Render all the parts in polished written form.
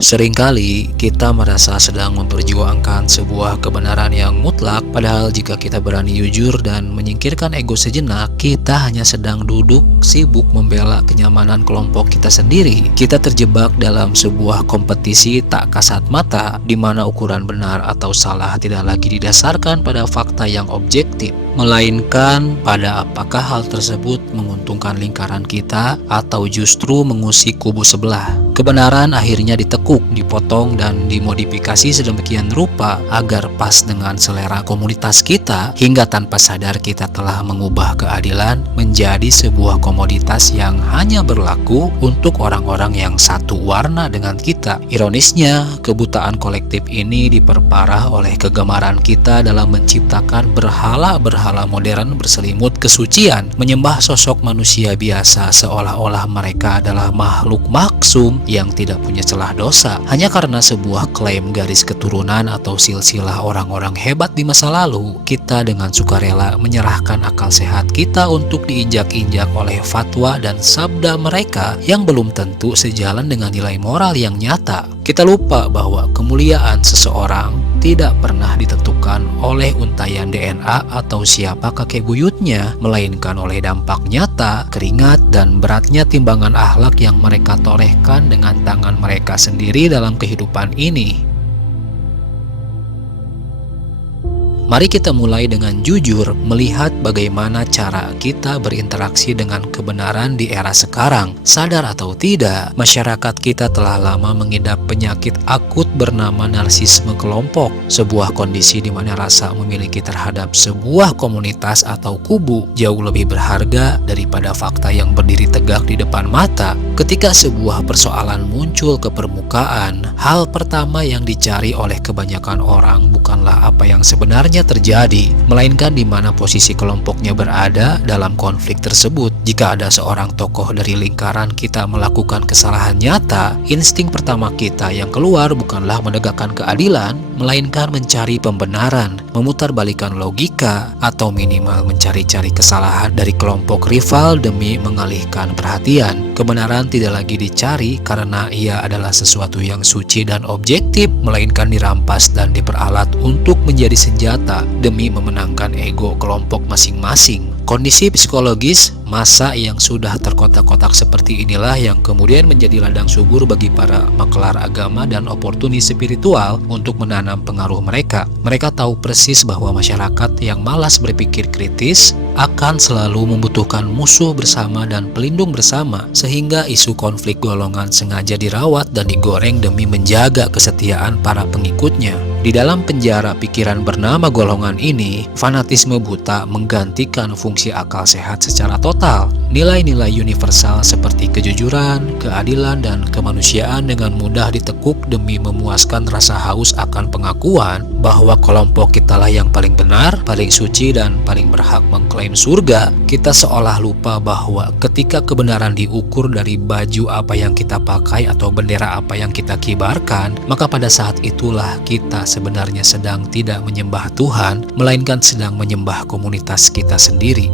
Seringkali kita merasa sedang memperjuangkan sebuah kebenaran yang mutlak, padahal jika kita berani jujur dan menyingkirkan ego sejenak, kita hanya sedang duduk sibuk membela kenyamanan kelompok kita sendiri. Kita terjebak dalam sebuah kompetisi tak kasat mata, di mana ukuran benar atau salah tidak lagi didasarkan pada fakta yang objektif, melainkan pada apakah hal tersebut menguntungkan lingkaran kita atau justru mengusik kubu sebelah. Kebenaran akhirnya ditekuk, dipotong, dan dimodifikasi sedemikian rupa agar pas dengan selera komunitas kita, hingga tanpa sadar kita telah mengubah keadilan menjadi sebuah komoditas yang hanya berlaku untuk orang-orang yang satu warna dengan kita. Ironisnya, kebutaan kolektif ini diperparah oleh kegemaran kita dalam menciptakan berhala-berhala modern berselimut kesucian, menyembah sosok manusia biasa seolah-olah mereka adalah makhluk maksum yang tidak punya celah dosa, hanya karena sebuah klaim garis keturunan atau silsilah orang-orang hebat di masa lalu. Kita dengan sukarela menyerahkan akal sehat kita untuk diinjak-injak oleh fatwa dan sabda mereka yang belum tentu sejalan dengan nilai moral yang nyata. Kita lupa bahwa kemuliaan seseorang tidak pernah ditentukan oleh untayan DNA atau siapa kakek buyutnya, melainkan oleh dampak nyata, keringat, dan beratnya timbangan akhlak yang mereka torehkan dengan tangan mereka sendiri dalam kehidupan ini. Mari kita mulai dengan jujur melihat bagaimana cara kita berinteraksi dengan kebenaran di era sekarang. Sadar atau tidak, masyarakat kita telah lama mengidap penyakit akut bernama narsisme kelompok, sebuah kondisi di mana rasa memiliki terhadap sebuah komunitas atau kubu jauh lebih berharga daripada fakta yang berdiri tegak di depan mata. Ketika sebuah persoalan muncul ke permukaan, hal pertama yang dicari oleh kebanyakan orang bukanlah apa yang sebenarnya terjadi, melainkan di mana posisi kelompoknya berada dalam konflik tersebut. Jika ada seorang tokoh dari lingkaran kita melakukan kesalahan nyata, insting pertama kita yang keluar bukanlah menegakkan keadilan, melainkan mencari pembenaran, memutarbalikkan logika, atau minimal mencari-cari kesalahan dari kelompok rival demi mengalihkan perhatian. Kebenaran tidak lagi dicari karena ia adalah sesuatu yang suci dan objektif, melainkan dirampas dan diperalat untuk menjadi senjata demi memenangkan ego kelompok masing-masing. Kondisi psikologis masa yang sudah terkotak-kotak seperti inilah yang kemudian menjadi ladang subur bagi para makelar agama dan oportunis spiritual untuk menanam pengaruh mereka. Mereka tahu persis bahwa masyarakat yang malas berpikir kritis akan selalu membutuhkan musuh bersama dan pelindung bersama, sehingga isu konflik golongan sengaja dirawat dan digoreng demi menjaga kesetiaan para pengikutnya. Di dalam penjara pikiran bernama golongan ini, fanatisme buta menggantikan fungsi akal sehat secara total. Nilai-nilai universal seperti kejujuran, keadilan, dan kemanusiaan dengan mudah ditekuk demi memuaskan rasa haus akan pengakuan bahwa kelompok kitalah yang paling benar, paling suci, dan paling berhak mengklaim surga. Kita seolah lupa bahwa ketika kebenaran diukur dari baju apa yang kita pakai atau bendera apa yang kita kibarkan, maka pada saat itulah kita sebenarnya sedang tidak menyembah Tuhan, melainkan sedang menyembah komunitas kita sendiri.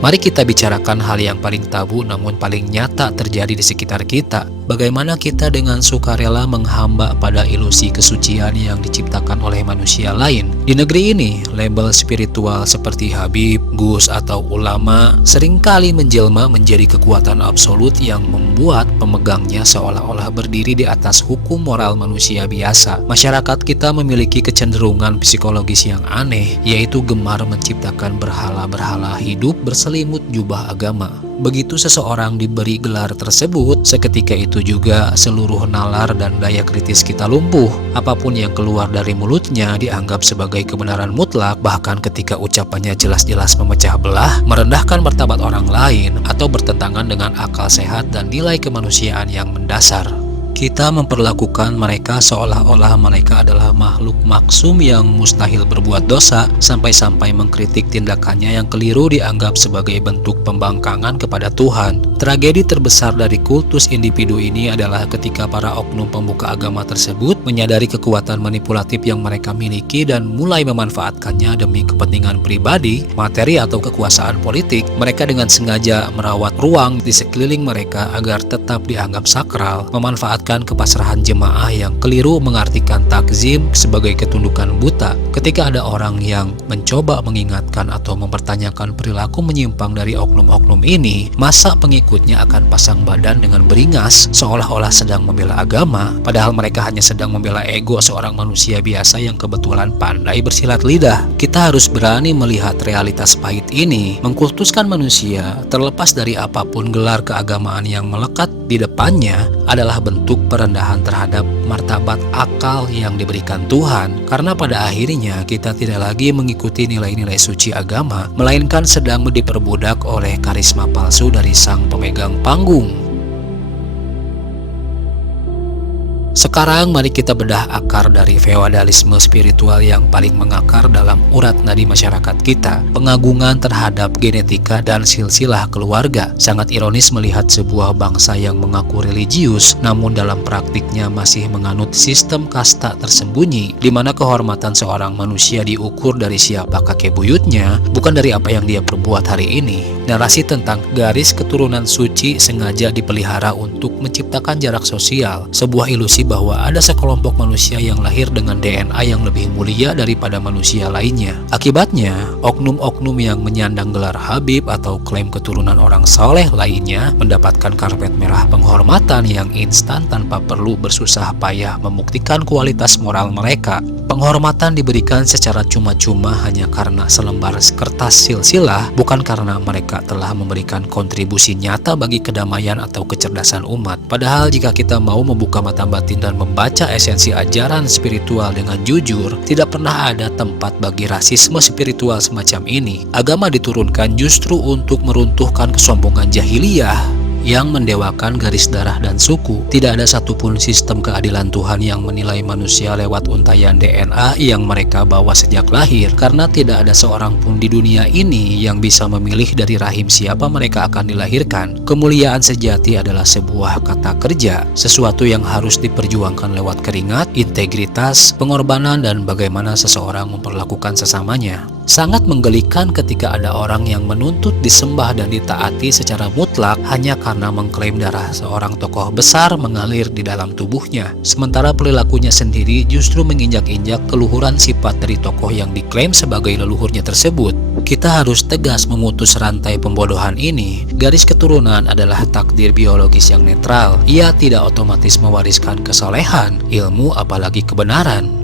Mari kita bicarakan hal yang paling tabu namun paling nyata terjadi di sekitar kita. Bagaimana kita dengan sukarela menghamba pada ilusi kesucian yang diciptakan oleh manusia lain. Di negeri ini, label spiritual seperti Habib, Gus, atau ulama seringkali menjelma menjadi kekuatan absolut yang membuat pemegangnya seolah-olah berdiri di atas hukum moral manusia biasa. Masyarakat kita memiliki kecenderungan psikologis yang aneh, yaitu gemar menciptakan berhala-berhala hidup berselimut jubah agama. Begitu seseorang diberi gelar tersebut, seketika itu juga seluruh nalar dan daya kritis kita lumpuh. Apapun yang keluar dari mulutnya dianggap sebagai kebenaran mutlak, bahkan ketika ucapannya jelas-jelas memecah belah, merendahkan martabat orang lain, atau bertentangan dengan akal sehat dan nilai kemanusiaan yang mendasar. Kita memperlakukan mereka seolah-olah mereka adalah makhluk maksum yang mustahil berbuat dosa, sampai-sampai mengkritik tindakannya yang keliru dianggap sebagai bentuk pembangkangan kepada Tuhan. Tragedi terbesar dari kultus individu ini adalah ketika para oknum pemuka agama tersebut menyadari kekuatan manipulatif yang mereka miliki dan mulai memanfaatkannya demi kepentingan pribadi, materi atau kekuasaan politik. Mereka dengan sengaja merawat ruang di sekeliling mereka agar tetap dianggap sakral, memanfaatkan kepasrahan jemaah yang keliru mengartikan takzim sebagai ketundukan buta. Ketika ada orang yang mencoba mengingatkan atau mempertanyakan perilaku menyimpang dari oknum-oknum ini, masa pengikutnya akan pasang badan dengan beringas seolah-olah sedang membela agama, padahal mereka hanya sedang membela ego seorang manusia biasa yang kebetulan pandai bersilat lidah. Kita harus berani melihat realitas pahit ini. Mengkultuskan manusia, terlepas dari apapun gelar keagamaan yang melekat di depannya, adalah bentuk perendahan terhadap martabat akal yang diberikan Tuhan, karena pada akhirnya kita tidak lagi mengikuti nilai-nilai suci agama, melainkan sedang diperbudak oleh karisma palsu dari sang pemegang panggung. Sekarang mari kita bedah akar dari feodalisme spiritual yang paling mengakar dalam urat nadi masyarakat kita, pengagungan terhadap genetika dan silsilah keluarga. Sangat ironis melihat sebuah bangsa yang mengaku religius, namun dalam praktiknya masih menganut sistem kasta tersembunyi, di mana kehormatan seorang manusia diukur dari siapa kakek buyutnya, bukan dari apa yang dia perbuat hari ini. Narasi tentang garis keturunan suci sengaja dipelihara untuk menciptakan jarak sosial, sebuah ilusi bahwa ada sekelompok manusia yang lahir dengan DNA yang lebih mulia daripada manusia lainnya. Akibatnya, oknum-oknum yang menyandang gelar Habib atau klaim keturunan orang saleh lainnya mendapatkan karpet merah penghormatan yang instan tanpa perlu bersusah payah membuktikan kualitas moral mereka. Penghormatan diberikan secara cuma-cuma hanya karena selembar kertas silsilah, bukan karena mereka telah memberikan kontribusi nyata bagi kedamaian atau kecerdasan umat. Padahal jika kita mau membuka mata batin dan membaca esensi ajaran spiritual dengan jujur, tidak pernah ada tempat bagi rasisme spiritual semacam ini. Agama diturunkan justru untuk meruntuhkan kesombongan jahiliyah yang mendewakan garis darah dan suku. Tidak ada satupun sistem keadilan Tuhan yang menilai manusia lewat untaian DNA yang mereka bawa sejak lahir, karena tidak ada seorang pun di dunia ini yang bisa memilih dari rahim siapa mereka akan dilahirkan. Kemuliaan sejati adalah sebuah kata kerja, sesuatu yang harus diperjuangkan lewat keringat, integritas, pengorbanan, dan bagaimana seseorang memperlakukan sesamanya. Sangat menggelikan ketika ada orang yang menuntut disembah dan ditaati secara mutlak hanya karena mengklaim darah seorang tokoh besar mengalir di dalam tubuhnya, sementara perilakunya sendiri justru menginjak-injak keluhuran sifat dari tokoh yang diklaim sebagai leluhurnya tersebut. Kita harus tegas memutus rantai pembodohan ini. Garis keturunan adalah takdir biologis yang netral. Ia tidak otomatis mewariskan kesolehan, ilmu, apalagi kebenaran.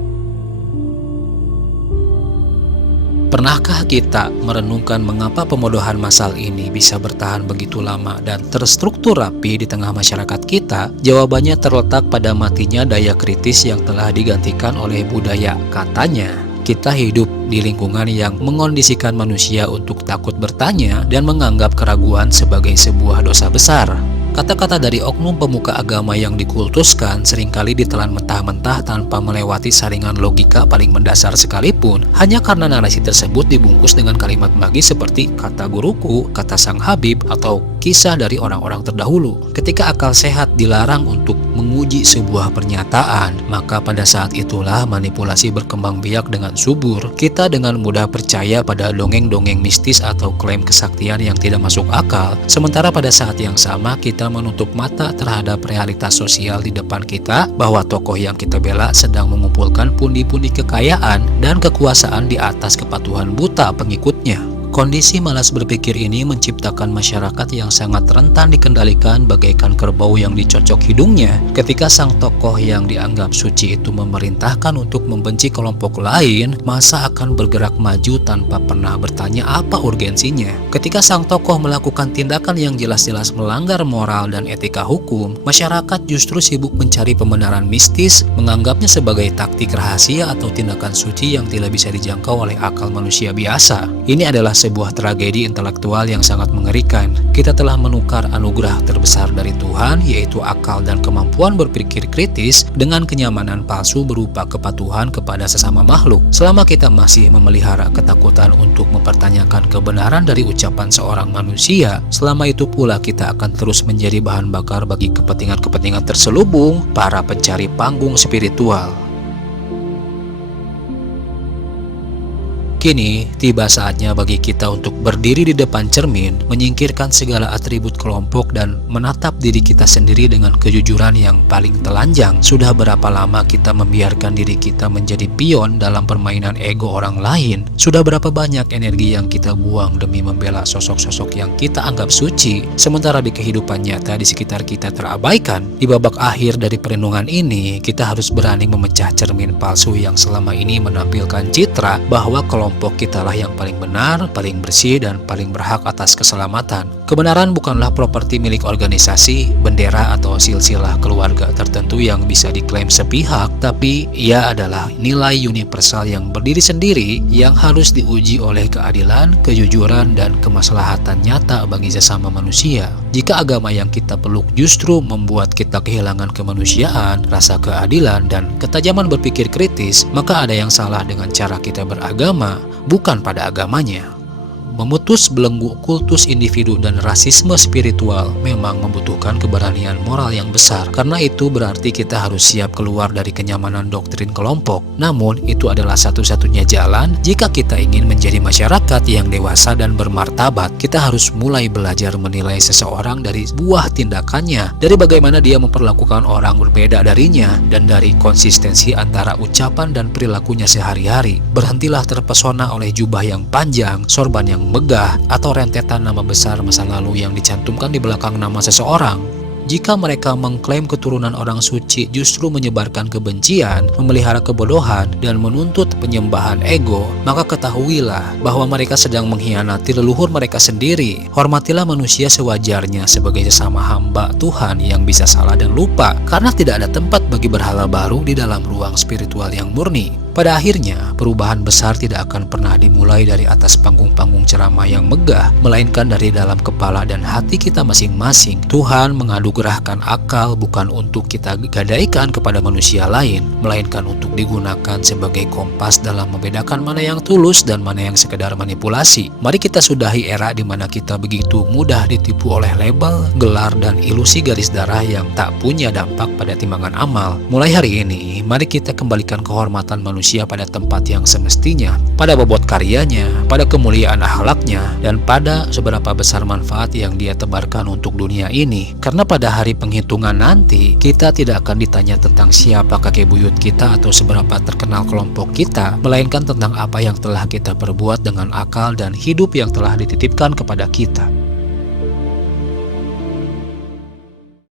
Pernahkah kita merenungkan mengapa pembodohan massal ini bisa bertahan begitu lama dan terstruktur rapi di tengah masyarakat kita? Jawabannya terletak pada matinya daya kritis yang telah digantikan oleh budaya katanya. Kita hidup di lingkungan yang mengondisikan manusia untuk takut bertanya dan menganggap keraguan sebagai sebuah dosa besar. Kata-kata dari oknum pemuka agama yang dikultuskan seringkali ditelan mentah-mentah tanpa melewati saringan logika paling mendasar sekalipun, hanya karena narasi tersebut dibungkus dengan kalimat magis seperti kata guruku, kata sang Habib, atau kisah dari orang-orang terdahulu. Ketika akal sehat dilarang untuk menguji sebuah pernyataan, maka pada saat itulah manipulasi berkembang biak dengan subur. Kita dengan mudah percaya pada dongeng-dongeng mistis atau klaim kesaktian yang tidak masuk akal, sementara pada saat yang sama kita menutup mata terhadap realitas sosial di depan kita, bahwa tokoh yang kita bela sedang mengumpulkan pundi-pundi kekayaan dan kekuasaan di atas kepatuhan buta pengikutnya. Kondisi malas berpikir ini menciptakan masyarakat yang sangat rentan dikendalikan bagaikan kerbau yang dicocok hidungnya. Ketika sang tokoh yang dianggap suci itu memerintahkan untuk membenci kelompok lain, masa akan bergerak maju tanpa pernah bertanya apa urgensinya. Ketika sang tokoh melakukan tindakan yang jelas-jelas melanggar moral dan etika hukum, masyarakat justru sibuk mencari pembenaran mistis, menganggapnya sebagai taktik rahasia atau tindakan suci yang tidak bisa dijangkau oleh akal manusia biasa. Ini adalah sebuah tragedi intelektual yang sangat mengerikan. Kita telah menukar anugerah terbesar dari Tuhan, yaitu akal dan kemampuan berpikir kritis, dengan kenyamanan palsu berupa kepatuhan kepada sesama makhluk. Selama kita masih memelihara ketakutan untuk mempertanyakan kebenaran dari ucapan seorang manusia, selama itu pula kita akan terus menjadi bahan bakar bagi kepentingan-kepentingan terselubung para pencari panggung spiritual. Kini, tiba saatnya bagi kita untuk berdiri di depan cermin, menyingkirkan segala atribut kelompok dan menatap diri kita sendiri dengan kejujuran yang paling telanjang. Sudah berapa lama kita membiarkan diri kita menjadi pion dalam permainan ego orang lain? Sudah berapa banyak energi yang kita buang demi membela sosok-sosok yang kita anggap suci, sementara di kehidupan nyata di sekitar kita terabaikan? Di babak akhir dari perenungan ini, kita harus berani memecah cermin palsu yang selama ini menampilkan citra bahwa kelompok kitalah yang paling benar, paling bersih, dan paling berhak atas keselamatan. Kebenaran bukanlah properti milik organisasi, bendera, atau silsilah keluarga tertentu yang bisa diklaim sepihak, tapi ia adalah nilai universal yang berdiri sendiri yang harus diuji oleh keadilan, kejujuran, dan kemaslahatan nyata bagi sesama manusia. Jika agama yang kita peluk justru membuat kita kehilangan kemanusiaan, rasa keadilan, dan ketajaman berpikir kritis, maka ada yang salah dengan cara kita beragama, bukan pada agamanya. Memutus belenggu kultus individu dan rasisme spiritual memang membutuhkan keberanian moral yang besar. Karena itu berarti kita harus siap keluar dari kenyamanan doktrin kelompok. Namun itu adalah satu-satunya jalan jika kita ingin menjadi masyarakat yang dewasa dan bermartabat. Kita harus mulai belajar menilai seseorang dari buah tindakannya, dari bagaimana dia memperlakukan orang berbeda darinya, dan dari konsistensi antara ucapan dan perilakunya sehari-hari. Berhentilah terpesona oleh jubah yang panjang, sorban yang megah, atau rentetan nama besar masa lalu yang dicantumkan di belakang nama seseorang. Jika mereka mengklaim keturunan orang suci justru menyebarkan kebencian, memelihara kebodohan, dan menuntut penyembahan ego, maka ketahuilah bahwa mereka sedang mengkhianati leluhur mereka sendiri. Hormatilah manusia sewajarnya sebagai sesama hamba Tuhan yang bisa salah dan lupa, karena tidak ada tempat bagi berhala baru di dalam ruang spiritual yang murni. Pada akhirnya, perubahan besar tidak akan pernah dimulai dari atas panggung-panggung ceramah yang megah, melainkan dari dalam kepala dan hati kita masing-masing. Tuhan menganugerahkan akal bukan untuk kita gadaikan kepada manusia lain, melainkan untuk digunakan sebagai kompas dalam membedakan mana yang tulus dan mana yang sekedar manipulasi. Mari kita sudahi era di mana kita begitu mudah ditipu oleh label, gelar, dan ilusi garis darah yang tak punya dampak pada timbangan amal. Mulai hari ini, mari kita kembalikan kehormatan manusia pada tempat yang semestinya, pada bobot karyanya, pada kemuliaan akhlaknya, dan pada seberapa besar manfaat yang dia tebarkan untuk dunia ini. Karena pada hari penghitungan nanti, kita tidak akan ditanya tentang siapa kakek buyut kita atau seberapa terkenal kelompok kita, melainkan tentang apa yang telah kita perbuat dengan akal dan hidup yang telah dititipkan kepada kita.